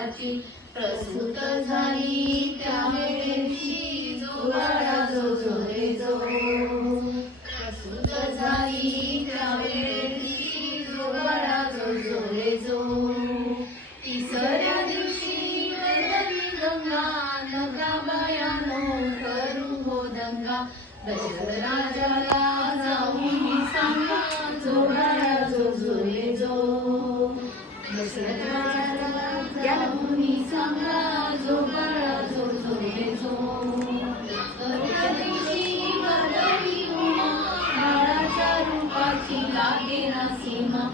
रूपाची प्रसूत झाली त्यावेळी जो बाळा जो जो रे जो प्रसूत झाली त्यावेळी जो बाळा जो जो रे जो तिसऱ्या दिवशी गरली गंगा नका बायानो करू हो दंगा दशराजाला जाऊन सांगा जो बाळा जो जो रे जो दशराजाला जाऊन सांगा जो बाळा जो जो रे जो त्या दिवशी गरली उमा बाळाच्या रूपाची लागे ना सीमा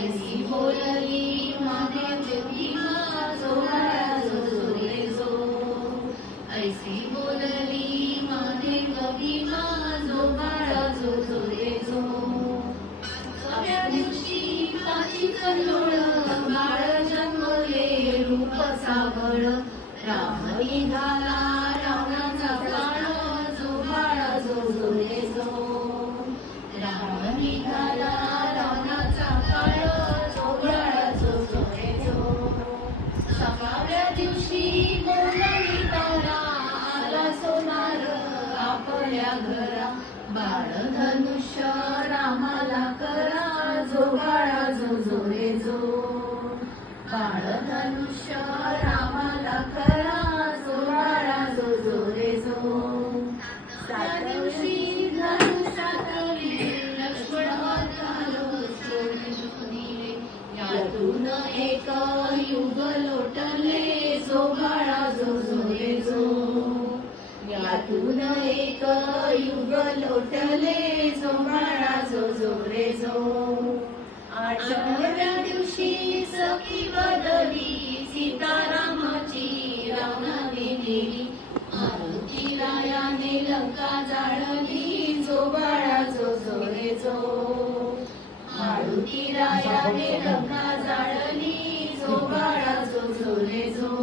ऐसी बोलली महादेव भीमा जो बाळा जो जो रे जो ऐसी बोलली महादेव भीमा जो बाळा जो जो रे जो सव्या दिवशी ताची कल्लोळ बाळ जन्मले रूप सावळ राम निघाला रावणाचा काळ जो बाळा जो जो रे जो राम निघाला रावणाचा काळ जो बाळा जो जो रे जो सहाव्या दिवशी बोलली तारा आला सोनार आपल्या घरा बाळ धनुष्य रामाला करा जो बाळा जो जो रे जो बाळ धनुष्य रामाला करा जो बाळा जो जो रे जो त्या दिवशी धनुष्यातली लक्ष्मण अवतारो शोधिले यातून एक युग लोटले जो बाळा जो जो रे जो यातून एक युग लोटले जो बाळा जो जो रे जो आठव्या दिवशी सखी बदली सीतारामाची रावणाने नेली मारुती रायाने लंका जाळली जो बाळा जो जो रे जो मारुती रायाने लंका जाळली जो बाळा जो जो रे जो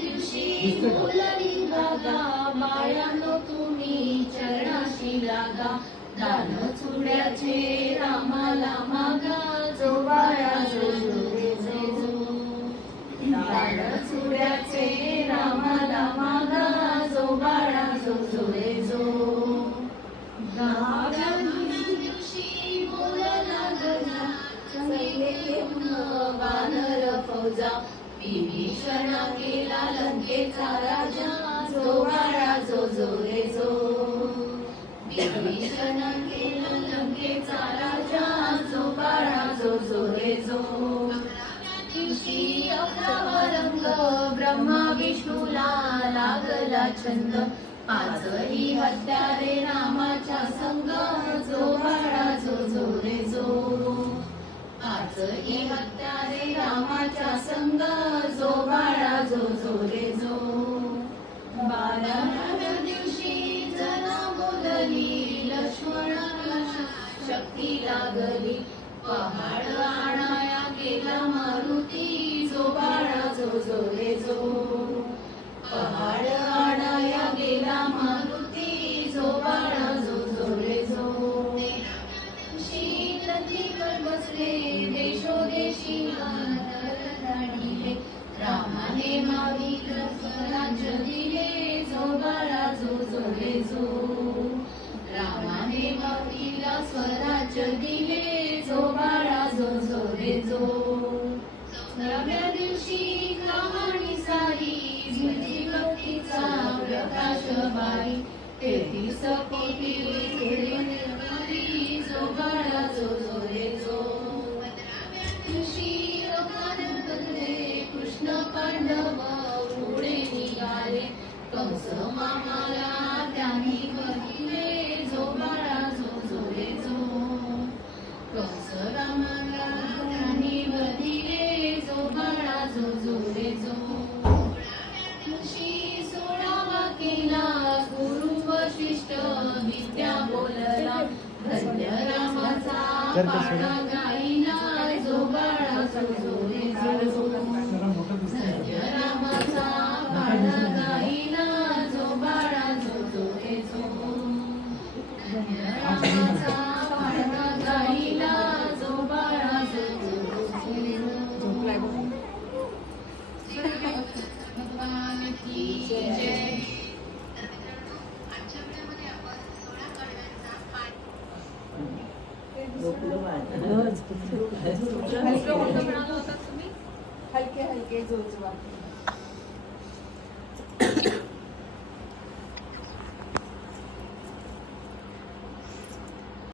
दिवशी बोलली गागा बाळांनो तुम्ही चरणाशी लागा दान चुड्याचे रामाला मागा जो बाळा जो जो रे जो दान चुड्याचे रामाला मागा जो बाळा जो जो रे जो दहाव्या दिवशी बोलला गजा वानर फौजा विभीषणा केला लंकेचा राजा जो बाळा जो जो रे जो विभीषण केला लंकेचा राजा जो बाळा जो जो रे जो दिवशी अकरावा रंग ब्रह्मा विष्णूला लागला छंद पाचही हत्यारे रामाच्या संग जो बाळा जो जो रे जो पाचही हत्यारे रामाच्या संग जो बाळा जो जो रे जो बाराव्या दिवशी जना बोलली लक्ष्मणाला शक्ती लागली पहाड आणाया गेला मारुती जो बाळा जो जो रे जो पहाड आणाया गेला मारुती जो बाळा जो जो रे जो नदीवर बसले देशोदेशी रामाने मागितलं स्वराज्य दिले जो बाळा जो जो रे जो रामाने मागितलं स्वराज्य दिले जो बाळा जो जो रे जो नव्या दिवशी कहाणी सारी झुली भक्तीचा प्रकाश बाई 33 कोटी जो बाळा जो जो रे जो दिवशी बदले कृष्ण पांडव पुढे निघाले कंस मामाला त्यांनी बघितले जो बाळा जो जो रे जो कंस रामाला त्यांनी बघितले जो बाळा जो जो रे जो दिवशी 16वा केला गुरु वशिष्ठ विद्या बोलला धन्य रामाचा पाळणा गाईला जो बाळा जो जो रे जो धन्य रामाचा पाळणा गाईला जो बाळा जो जो रे जो धन्य रामाचा पाळणा गाईला जो बाळा जो जो रे जो दुसरं कोणतं म्हणाला होता तुम्ही? हलके हलके जोजवा.